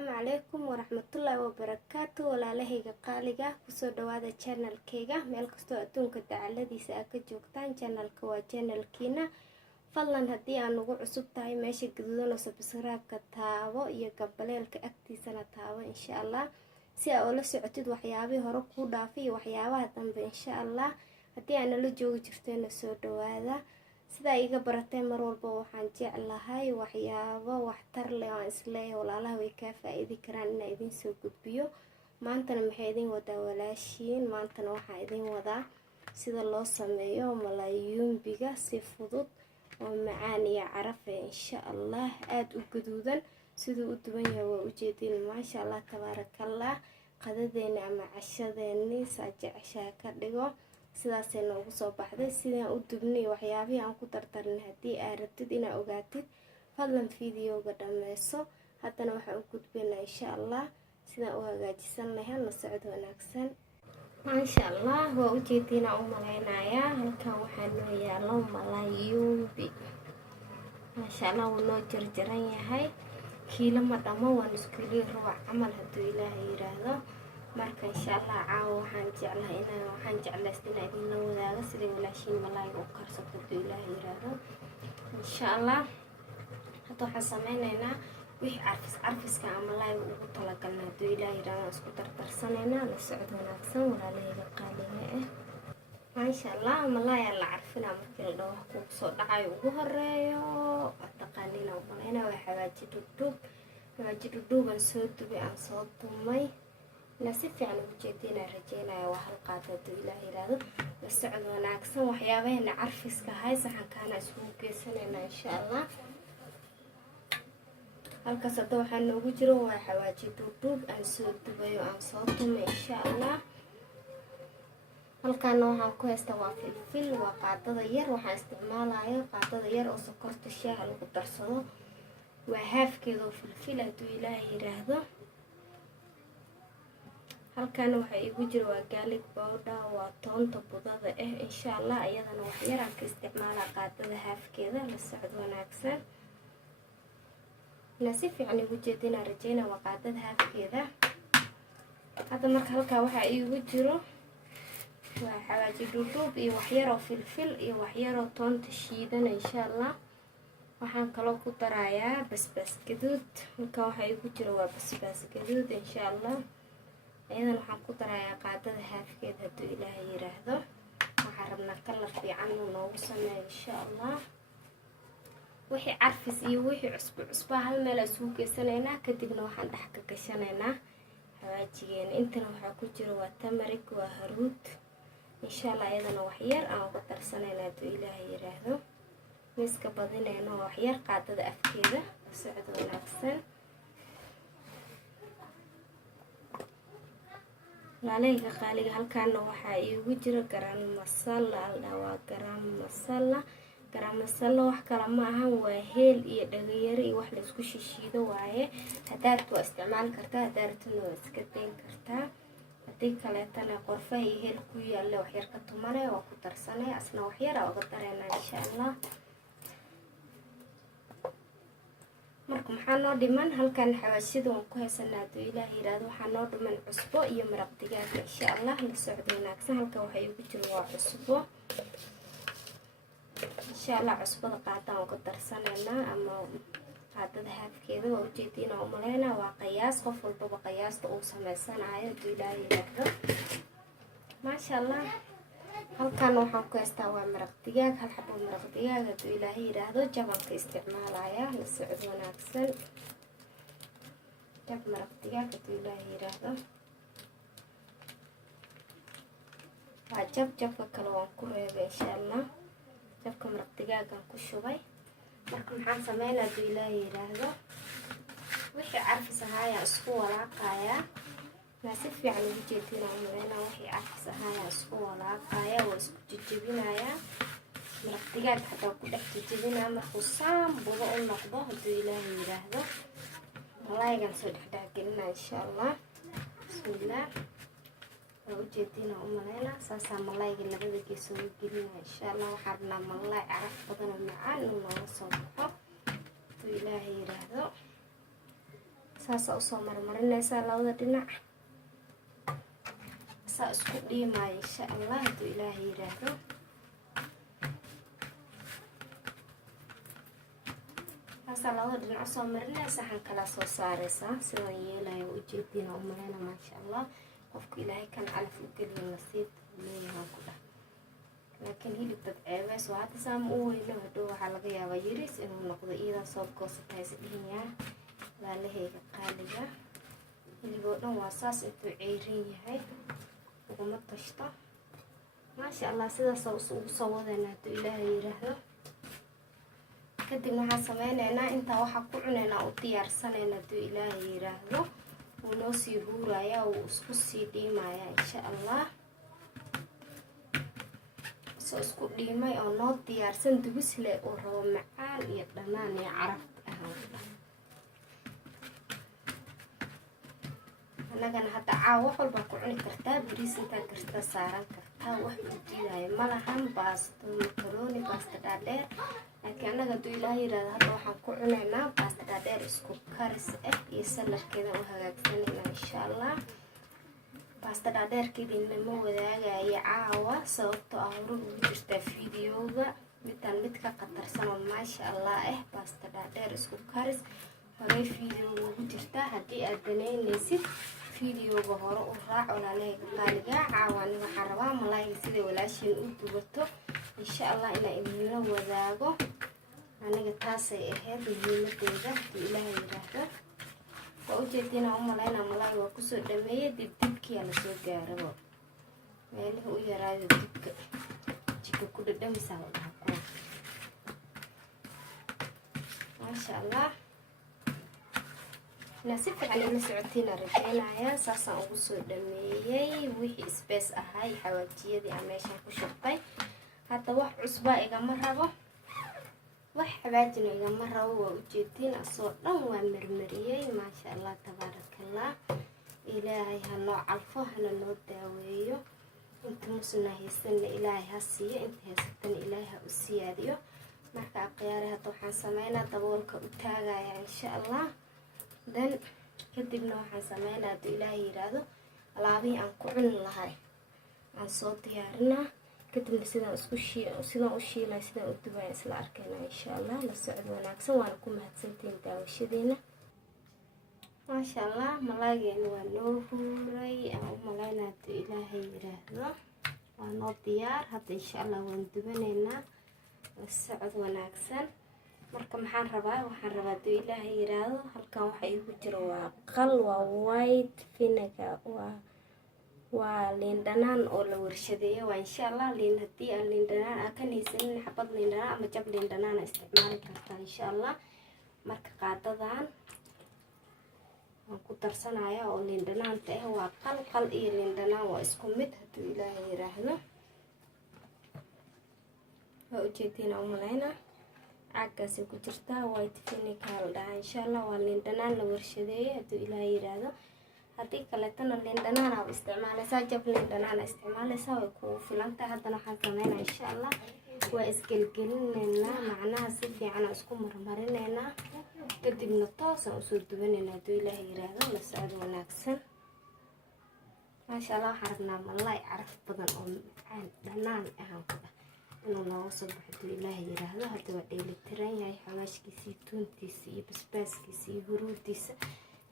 Assalaamu calaykum waraxmatullaahi wabarakaatu walaalahayga qaaliga kusoo dhawaada channelkayga meel kastoo adduunka dacaladiisa aad ka joogtaan. Channelka waa channelkiina, fadlan haddii aan ugu cusub tahay meesha gaduudan oo subscribe-ka taabo iyo gambaleelka agtiisana taabo insha Allah, si aad ula socotid waxyaabihii hore kuu dhaafay iyo waxyaabaha dambe insha Allah. haddii aan nala joogi jirteena soo dhawaada. sida iga baratay mar walba waxaan jeclahay waxyaabo waxtar leh oo isleeyahay walaalaha way ka faa'iidi karaan in idin soo gudbiyo. maantana maxay idin wadaa walaashiin? maantana waxaan idin wadaa sida loo sameeyo malaayuumbiga si fudud oo macaan iyo caraf insha Allah, aad u gaduudan sidoo u duwan yahay waa u jeedin maasha Allah tabaarakallah. qadadeena ama cashadeena saajeceshaa ka dhigo sidaas ay noogu soo baxday. sidaan u dubnay waxyaabihii aan ku dardarnay haddii aad rabtid inaad ogaatid fadlan fiidiyowga dhameyso. haddana waxaan u gudbinaa insha Allah sidaan u hagaajisan lahayn la socod wanaagsan. maasha Allah waa u jeedinaa u maleynayaa halkan waxaa noo yaalo malaayuumbi. maasha Allah wuu noo jarjaran yahay, kiilo ma dhamo, waan isku leeyahay rubac camal hadduu Ilaahay yiraahdo. marka insha Allah caawa waxaan jeclaystay inaan idin la wadaago sida walaashiin malaayga u karsato hadduu Ilaahay yiraahdo insha Allah. hadda waxaan sameynaynaa wixii carfiska aan malaayga ugu talagalnay hadduu Ilaahay yiraahdo isku dardarsanaynaa. la socod wanaagsan walaalahayga qaaliga ah. maasha Allah malaaya la carfinaa markii la dhaho wax ku soo dhacayo ugu horeeyo taqaaniina u malaynaa waa xawaaji dhudhuub aan soo dubay aan soo tumay la si fiican ugu jeedinaa rajeynaya waa hal qaad hadduu Ilaahay yiraahdo. la socod wanaagsan waxyaabaheena carfiska hay saxankaana isugu geysanaynaa insha Allah. halkaas hadda waxaa noogu jiro waa xawaaji dhudhuub aan soo dubay oo aan soo tumay insha Allah. halkaana waxaan ku haystaa waa filfil, waa qaadada yar. waxaan isticmaalayo qaadada yar oo sokorta shaaha lagu darsado, waa haafkeeda oo filfil hadduu Ilaahay yiraahdo. halkaana waxaa igu jiro waa garlic powder, waa toonta budada insha Allah. iyadana wax yar aan ka isticmaalaa qaadada haafkeeda. la socod wanaagsan la si fiican ugu jeedinaa rajeynaa waa qaadada haafkeeda. hadda marka halkaa waxaa igu jiro waa xawaaji dhudhuub iyo wax yar oo filfil iyo wax yar oo toonta shiidan insha Allah. waxaan kaloo ku darayaa basbaas gaduud. halkaa waxaa igu jiro waa basbaas gaduud insha Allah. iyadana waxaan ku darayaa qaadada haafkeeda hadduu Ilaahay yiraahdo. waxaan rabnaa kalar fiican inuu noogu sameeyo insha Allah. wixii carfis iyo wixii cusbo hal meel isugu geysanaynaa, kadibna waxaan dhex ka gashanaynaa xawaajigeena. intana waxaa ku jiro waa tamarig, waa haruud insha Allah. iyadana wax yar aan uga darsanaynaa hadduu Ilaahay yiraahdo. miiska badinayno wax yar qaadada afkeeda. la socod wanaagsan walaalahayga qaaliga. halkaana waxaa iigu jiro garam masala. waa garam masala wax kale ma ahan, waa heel iyo dhagayaro iyo wax la isku shishiido waaye. hadaad waa isticmaali kartaa, hadaartuna waa iska dayn kartaa. haddii kaleetana qorfaha iyo heel ku yaalla wax yar ka tumane waa ku darsanay, asna wax yar uga dareynaa insha Allah. marka maxaa noo dhiman? halkan xawaashida waan ku haysanaa hadduu Ilaahay yiraahdo. waxaa noo dhiman cusbo iyo maraq digaag insha Allah. la socod wanaagsan. halkan waxaa igu jiro waa cusbo insha Allah. cusbada qaadaan uga darsanaynaa ama qaadada haafkeeda. waa ujeedinaa u malaynaa waa qiyaas, qof walbaba qiyaasta uu sameysanayo hadduu Ilaahay yiraahdo. maasha Allah halkan waxaan ku haystaa waa maraq digaag, hal xabo maraq digaag hadduu Ilaahay yiraahdo. jabanka isticmaalaya. la socod wanaagsan. jab maraq digaag hadduu Ilaahay yiraahdo. waa jabka kale waan ku reebay insha Allah. jabka maraq digaagaan ku shubay. marka maxaan sameynaa hadduu Ilaahay yiraahdo? wixii carfis ahaayaan isku walaaqayaa. waa si fiican ugu jeedinaa u malaynaa wixii carfis ahaayaan isku walaaqayaa, waa isku jejebinayaa. maraq digaag hataa ku dhex jejebinaa markuu saan budo u noqdo hadduu Ilaahay yiraahdo. malaaygaan soo dhexgelinaa insha Allah. bismillah. waa u jeedinaa u malaynaa saasaa malaayga labada gees ugu gelinaa insha Allah. waxaan rabnaa malaay caraf badan oo macaan inuu nooga soo baxo hadduu Ilaahay yiraahdo. saasa usoo marmarinaysaa labada dhinac saa isku dhiimaayo insha allah hadduu ilaahay yiraahdo. saasaa labada dhinac usoo marinaya, saxan kala soo saaraysaa. sidaan yeelayo ujeediina u maleyna maasha allah. qofku ilaahay kan calaf u geliyo nasiib leeyahay ku dhah. laakiin hilib dad ceebeys waa hadda saama u weyno hadhow waxaa laga yaabaa yaris inuu noqdo. iyadaa soo goosatay isdhihinyaa walaalahayga qaaliga. hilib oo dhan waa saas intuu ceyrin yahay uguma tashto maasha allah. sidaas ugu soo wadayna hadduu ilaahay yiraahdo. kadib waxaan sameynaynaa intaa waxaa ku cunaynaa u diyaarsanayna hadduu ilaahay yiraahdo. wuu noo sii huurayaa, wuu isku sii dhiimayaa insha allah. soo isku dhiimay oo noo diyaarsan dubisle oo rabo macaan iyo dhanaan iyo carafta ahaan. annagana hadda caawa wax walbaa ku cuni kartaa. bariis intaa kartaa saaran kartaa, wax u diidaayo malahan. baasto makarooni, baasta dhaadheer. laakiin annaga hadduu ilaahay yiraahdo hadda waxaan ku cunaynaa baasta dhaadheer isku karis iyo salarkeeda u hagaagsanayna insha allah. baasta dhaadheerkeediina ma wadaagayo caawa sababtoo ah hore ugu jirtaa fiidiyooga midaan mid ka qatarsan oo maasha allah baasta dhaadheer isku karis horey fiidiyooga ugu jirtaa. haddii aad danaynaysid fiidiyooga hore u raac walaalahayga qaaliga. caawa aniga waxaan rabaa malaayga sida walaashiin u dubato insha allah inaa idinla wadaago. aniga taasay ahayd muhiimadeeda hadduu ilaahay yiraahdo. waa ujeediina u malaynaa malaay waa kusoo dhameeyay. dibkiyaa lasoo gaarabo meelihi u yaraayo dibka jika ku dhadhamisaa la dhaha kuwa maasha allah. inaa si fiican ila socotiina rajeynayaa. saasaan ugu soo dhameeyey wixii isbees ahay xawaajiyadii aan meeshaan ku shubtay. hadda wax cusbaa igama rabo, wax xabaajina igama rabo. waa ujeediin asoo dhan waa marmariyey maasha allah tabaarakallah. ilaahay ha noo calfo, hana noo daaweeyo. inta musna haysana ilaahay ha siiyo, inta haysatana ilaahay ha u siyaadiyo. marka aqyaari hadda waxaan sameynaa daboolka u taagaya insha allah. dan kadibna waxaan sameynaa hadduu ilaahay yiraahdo alaabihii aan ku cuni lahay aan soo diyaarinaa. kadibna sidaan u shiilay sidaan u dubaya isla arkayna insha allah. la socod wanaagsan. waana ku mahadsantihiin daawashadiina maasha allah. malaageena waa noo huuray aan u malaynaa hadduu ilaahay yiraahdo waa noo diyaar. hadda insha allah waan dubanaynaa. la socod wanaagsan. marka waxaan rabaa hadduu ilaahay yiraahdo halkan waxa igu jiro waa qal, waa white vinegar, waa liin dhanaan oo la warshadeeyo. waa insha allah liin haddii aan liin dhanaan aan ka haysanin xabad liin dhanaan ama jab liin dhanaan isticmaali kartaa insha allah. marka qaadadan waan ku darsanaya oo liin dhanaanta waa qal iyo liin dhanaan waa isku mid hadduu ilaahay yiraahdo. waa ujeediina u malaynaa caaggaasay ku jirtaa white vinegar la dhahaa insha allah. waa liin dhanaan la warshadeeyey hadduu ilaahay yiraahdo. haddii kaleetana liin dhanaan aa isticmaalaysaa, jab liin dhanaan isticmaalaysaa, way kugu filantahay. haddana waxaan sameynaa insha allah waa isgelgelinaynaa macnaha si fiican aan isku marmarinaynaa. kadibna toosaan usoo dubanaynaa hadduu ilaahay yiraahdo. la socod wanaagsan maasha allah. waxaan rabnaa malaay caraf badan oo macaan dhanaan ahaan ku dhah inuu nooga soo baxo hadduu ilaahay yiraahdo. hadda waa dheelitiran yahay xawaashkiisii, tuuntiisa iyo basbaaskiisa iyo huruudiisa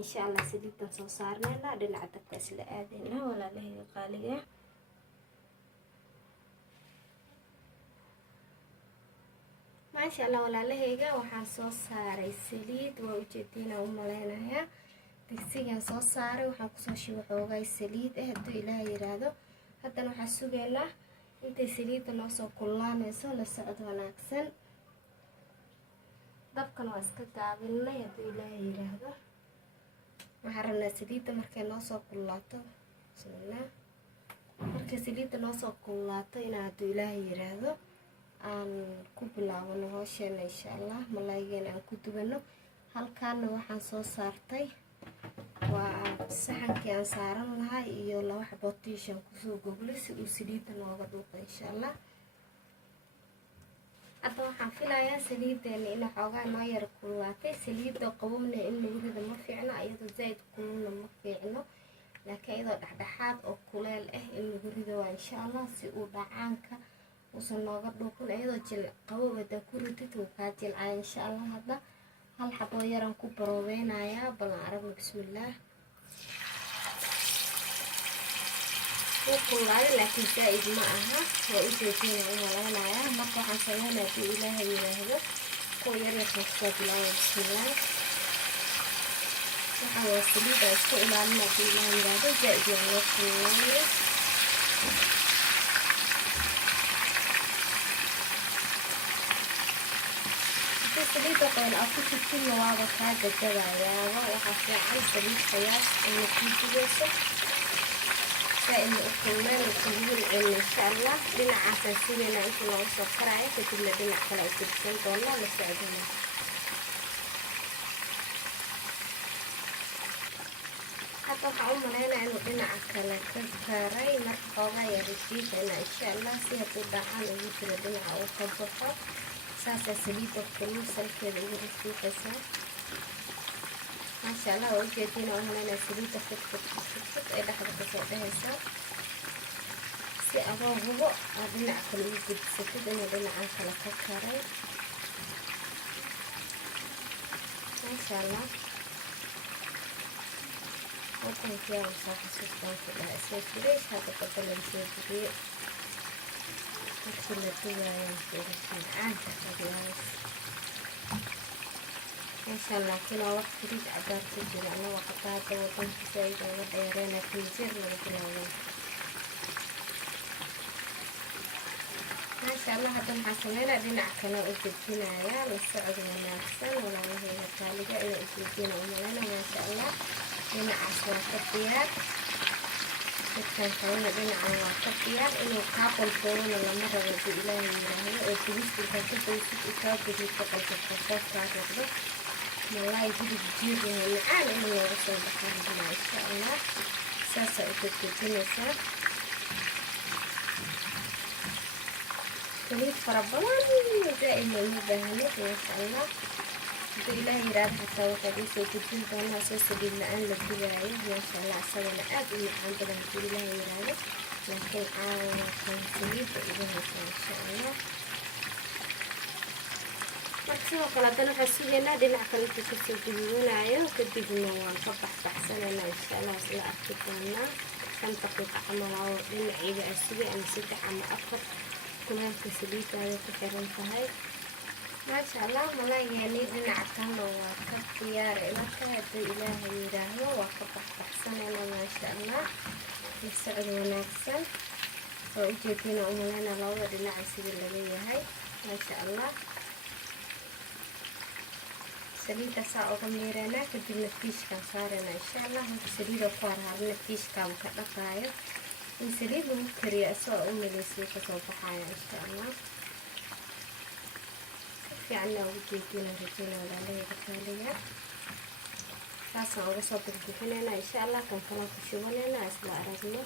insha allah. saliidan soo saarnaynaa, dhinaca dabka isla aadaynaa walaalahayga qaaliga. maasha allah walaalahayga waxaan soo saaray saliid. waa ujeediina u malaynayaa digsigan soo saaray. waxaan kusoo shubay xoogay saliid hadduu ilaahay yiraahdo. haddana waxaan sugaynaa intay saliidda noo soo kullaanayso. la socod wanaagsan. dabkan waa iska gaabinay hadduu ilaahay yiraahdo. waxaan rabnaa saliidda markay noo soo kullaato markay saliidda noo soo kullaato inaa hadduu ilaahay yiraahdo aan ku bilaabano hawsheena insha allah. malaaygeena aan ku dubano. halkaana waxaan soo saartay waa saxankii aan saaran lahaa iyo laba xabo tiishan kusoo goglay si uu saliidda nooga dhuuqo insha allah. hadda waxaan filayaa saliideena in xoogaa noo yara kululaatay. saliidda qabowna in lagu rido ma fiicno, iyadoo zaid kululna ma fiicno, laakiin iyadoo dhexdhexaad oo kuleel ah in lagu rido waa insha allah, si uu dhacaanka uusan nooga dhuuqin. iyadoo jil qabow hadaa ku ridid wuu kaa jilcaya insha allah. hadda hal xabo yaran ku baroobaynayaa, balan aragno. bismillaah. wuu kululaaday laakiin zaa'id ma aha, waa u jeedinaa u malaynayaa. marka waxaan sameynaa haddii ilaahay yiraahdo kuwa yaryarkan kusoo bilaabo. bismillaah. waxaa waa saliida iska ilaalina haddii ilaahay yiraahdo, zaa'id yaa loo kululaanaya. saliidda qoyn aad ku shubtidna waaba kaa gagadayaaba. waxaa fiican saliid qiyaas ina kuu jugayso, saa'idna u kulmeen kugu celin insha allah. dhinacaasaan sugaynaa intii looga soo karaayo, kadibna dhinac kale u gudsan doonaa. la socdana. hadda waxaan u malaynaya inuu dhinaca kale ka karay, marka xoogaa yar rijiifayna insha allah, si hadduu dhacaan ugu jiro dhinaca uu ka baxo. saasaa saliidda kulul salkeeda ugu rijiifaysaa. maasha allah, waa ujeediina u malaynaya saliidda fudfud ay dhexda kasoo dhehaysaa, si adoo hubo aad dhinac kale ugu gudisatid inuu dhinacan kale ka karay. maasha allah. wadankiyaa usoo xasuustaan ku dhaha isoo jireesh, hadda badda laga soo gudiyey markii la duwaayaan fiirisancaanka qadlaas. meeshaan laakiin waa wax fridge cabaar ku jira, anagoo qadaada wadanka zaid uga dheereena finjeer laga bilaabay. maasha allah. hadda maxaa sameynaa dhinac kale u gudbinayaa. la socod wanaagsan walaalahayga qaaliga inay u gudbina u malayna. maasha allah. dhinacaas waa ka diyaar, dadkan kalena dhinacan waa ka diyaar. inuu kaa qolfoogana lama rabo haddii ilaahay yiraahdo, oo digista intaa ka daysid u kaa gudubto qolfoofoof kaa noqdo. malaahi hilib jiir yahay macaan inuu nooga soo baxo rabnaa insha allah. saasaa u gudgudinaysaa. saliid fara badan zaa'idna uma baahnid. maasha allah. haddii ilaahay yiraahdo xataa waxaad iisoo gudbin doonaa soo saliid la-aan la dubaayo. maasha allah. isagana aad u macaan badan haddii ilaahay yiraahdo, laakiin caakan saliidda ugu haysa insha allah. marka sidoo kale haddana waxaan sugaynaa dhinac kale intuu kasoo guduudanaayo, kadibna waan ka baxbaxsanaynaa insha allah. isla arki doonaa 5 daqiiqa camal oo dhinaciga aan sugay, ama 3 ama 4 kuleelka saliiddaada ku xiran tahay. maasha allah. malaayaani dhinaca kalena waa ka diyaar ilaka haddii ilaahay yiraahdo, waa ka baxbaxsanaynaa. maasha allah. la socod wanaagsan. waa ujeediina u malayna labada dhinaca sida laga yahay. maasha allah. saliidda saa uga miireynaa, kadibna fiishkaan saarayna insha allah. halka saliida ku harharna fiishkaaba ka dhaqaayo. in saliid lagu kariyo isagoo u malaysay kasoo baxaya insha allah. fiicanna ugu jeediina rajayna walaalahayga qaaliga. saasaan uga soo bixbixinaynaa insha allah. kan kalaan ku shubanaynaa, isla aragno.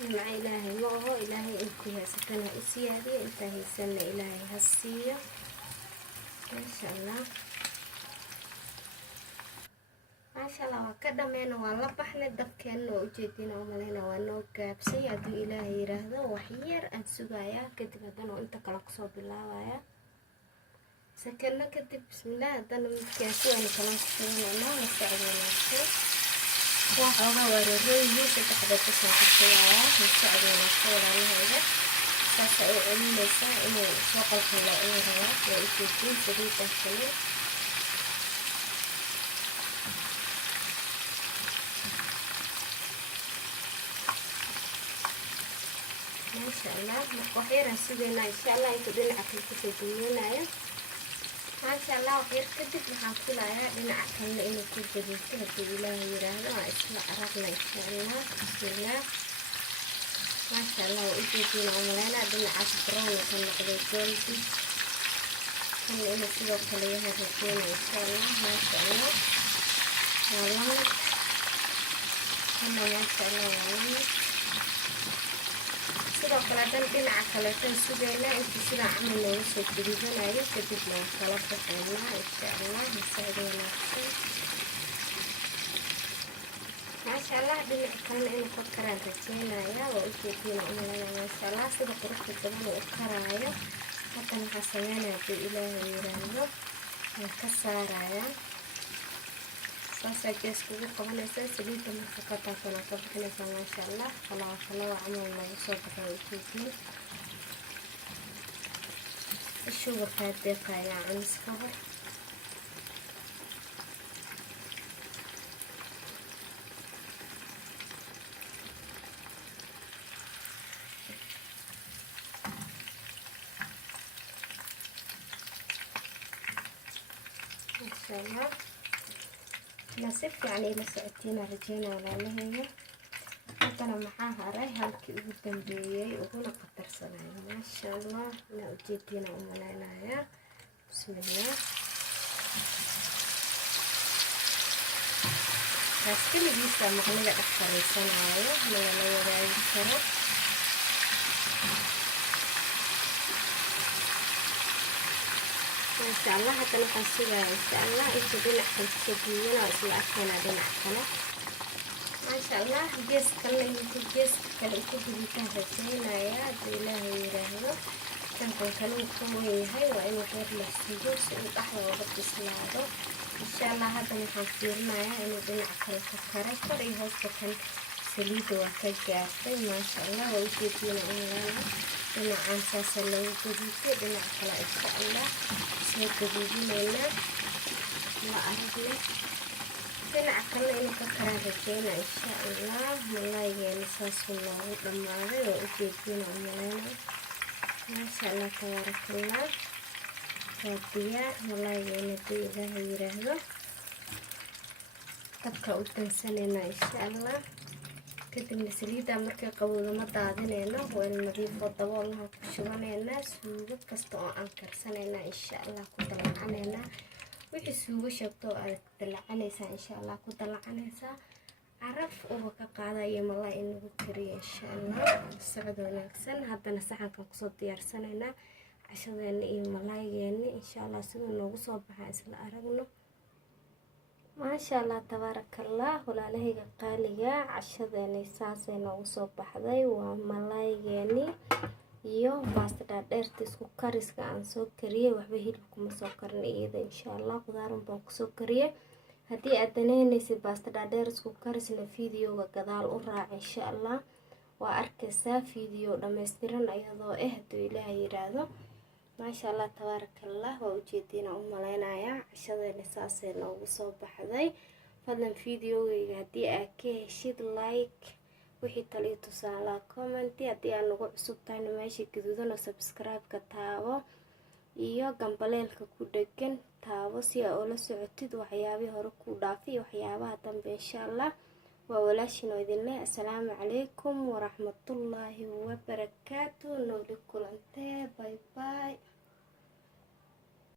nimca ilaahay ma aho, ilaahay intii haysatana ha u siyaadiyo, intaa haysanna ilaahay ha siiyo. maasha allah. maasha allah. waa ka dhameyna, waa la baxnay. dabkeenna waa ujeediina u malayna waa noo gaabsay. haddii ilaahay yiraahdo wax yar aan sugayaa, kadib haddana oo inta kale kusoo bilaabaya sakana. kadib bismillaah. haddana midkaan kuwaana kalan ku shubanaynaa. la socod wanaagsan. waa xoogaa wareerooyihiin, saddexda kasoo kashubayaa. la socod wanaagsan walaalahayga. saasa u celinaysaa inuu soo qalqalo uu rabaa. waa ujeediin saliidan kale. maasha allah. marka wax yaraan sugaynaa insha allah intuu dhinaca kale kusoo guduunayo. maasha allah. wax yar kadib waxaan filayaa dhinaca kalena inuu ku gaduuto haddii ilaahay yiraahdo. waa isla aragna insha allah. bismillaah. maasha allah. waa ujeediina u malaynaa dhinacaas brown ka noqday goldi, kana inuu sidoo kale yahay rajayna insha allah. maasha allah. waa lamid. kana maasha allah waa lamid. si sidoo kale haddana dhinaca kaleetan sugaynaa intii sidaa camal noogu soo gudubanayo kadibna waan kala baxaynaa insha allah. masaacida wanaagsan maasha allah. dhinaca kalena inuu ka karaan rajeynayaa. waa u jeediina umaleynaya maasha allah sida quruxda badan uu u karaayo. haddana waxaa sameynaya hadduu ilaahay yiraahdo waan ka saarayaa. saasaa geeska ugu qabanaysaa. saliidda marka ka taasana ka bixinaysaa maasha allah. kalaa camal noogu soo baxay u jeediin. ishuu warkaa deeqayaa camis ka hor. maasha allah نصف يعني إلى ساعتين رجينا ولا لهي. حتى معاه راي هالك قدام بيي وهنا قطر صناعي ما شاء الله. لا جيتينا أمنا يا بسم الله. بس كل جيسة مغنية أكثر صناعي من اللي وراي الشرف. ما شاء الله. حتى نحسبها إن شاء الله. إنتو دلع كالتسجيلين وإسمع أكينا دلع كلا ما شاء الله. جيس كلا ينتو جيس كلا إنتو بيتها رجينا يا دي الله يراهو. كانوا كانوا كوي هاي وإنو غير محسوبو سؤال أحوى وقت سلاده إن شاء الله. هذا نحسيرنا يا إنو دلع كالتكاري فري هوسو كان سليد وكجافتي ما شاء الله. ويجيبينا أمانا دلع عن ساسا لو جديدة دلع كلا إن شاء الله. سيد جديدنا لا أرجع دلع كلا إنو ككرا رجينا إن شاء الله. والله يعني ساس الله لما هذا ويجيبينا أمانا ما شاء الله تبارك الله. ربيع والله يعني دي إله يرهده. تبقى وتنسلنا إن شاء الله. kadibna saliida markay qabowdo ma daadinayno. waa nadiif oo daboolna ku shubanayna. suugo kasta oo aan karsanayna insha Allah ku dalacanayna. wixii suugo shabto aad dalacanaysa insha Allah ku dalacanaysa. caraf oo ka qaadayo malay inuu kariyo insha Allah. socod wanaagsan. haddana saxankan ku soo diyaarsanayna cashadeena iyo malaygeena insha Allah sidoo noogu soo baxaa isla aragno. ما شاء الله تبارك الله. ولا لهيك قالية عشان ساسة نوصل بحذي وملايجاني يو باستدار درتس كوكاريس كان سكرية وحبيه لكم سكرني إذا إن شاء الله قدرن بنك سكرية. هدي أدنين نسي باستدار درتس كوكاريس الفيديو وكذا الأورا إن شاء الله. وأركزا فيديو لما يصيرن أيضا إهدو إلهي يرادو. ما شاء الله تبارك الله. ووجدينا أمالينا يا عشان نساسي نوغو صوب بحذي. فضلا فيديو هدي أكي شيد لايك وحي تليتو سالا كومنتي. هدي أنوغو عصوب تاني ماشي كدودون وسبسكرايب كتاوو iyo gambalelka ku dhagan taabo si aad ula socotid waxyaabaha hore ku dhaafay waxyaabaha dambe insha Allah. waa walaashino idin leh assalaamu calaykum wa rahmatullaahi wa barakaatuh. nooli kulantee. bye bye.